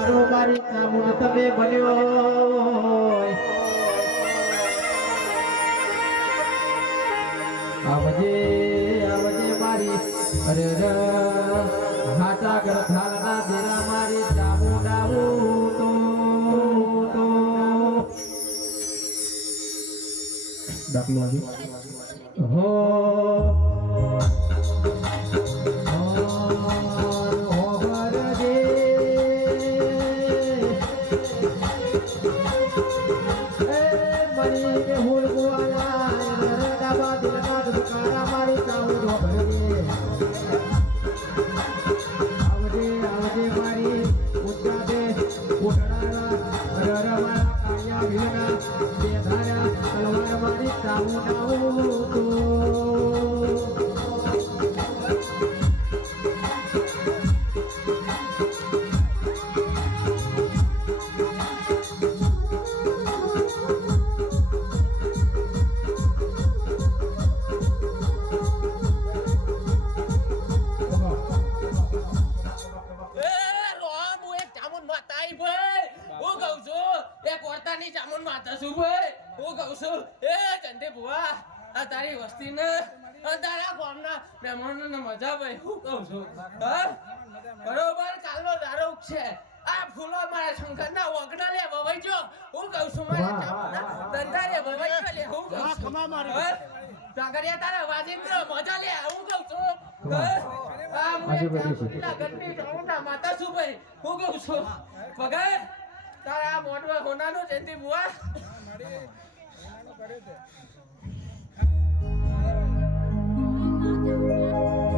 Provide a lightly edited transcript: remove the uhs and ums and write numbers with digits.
દારો મારી ચામુંડ તમે બન્યો આવજે આવજે મારી અરે હાટા ગર થાલના દેરા મારી ચામુંડ આવું તો દાખલો હો તારી વસ્તી ને તારા ગામના મહેમાનો ને મજા ભાઈ હું કહું છું બરોબર કાલનો દારો છે આ ફૂલો મારા શંકર ના ઓગણા લે વવાઈજો હું કહું છું મારા ધંધા લે વવાઈજો લે હું કહું છું કાગરિયા તારા વાજિંદ્ર મજા લે હું કહું છું આ મુલા ગંડી ચામુંડા માતા છું ભાઈ હું કહું છું પગાર તારા મોઢવા હોનાનો જયંતી બુઆ Thank you.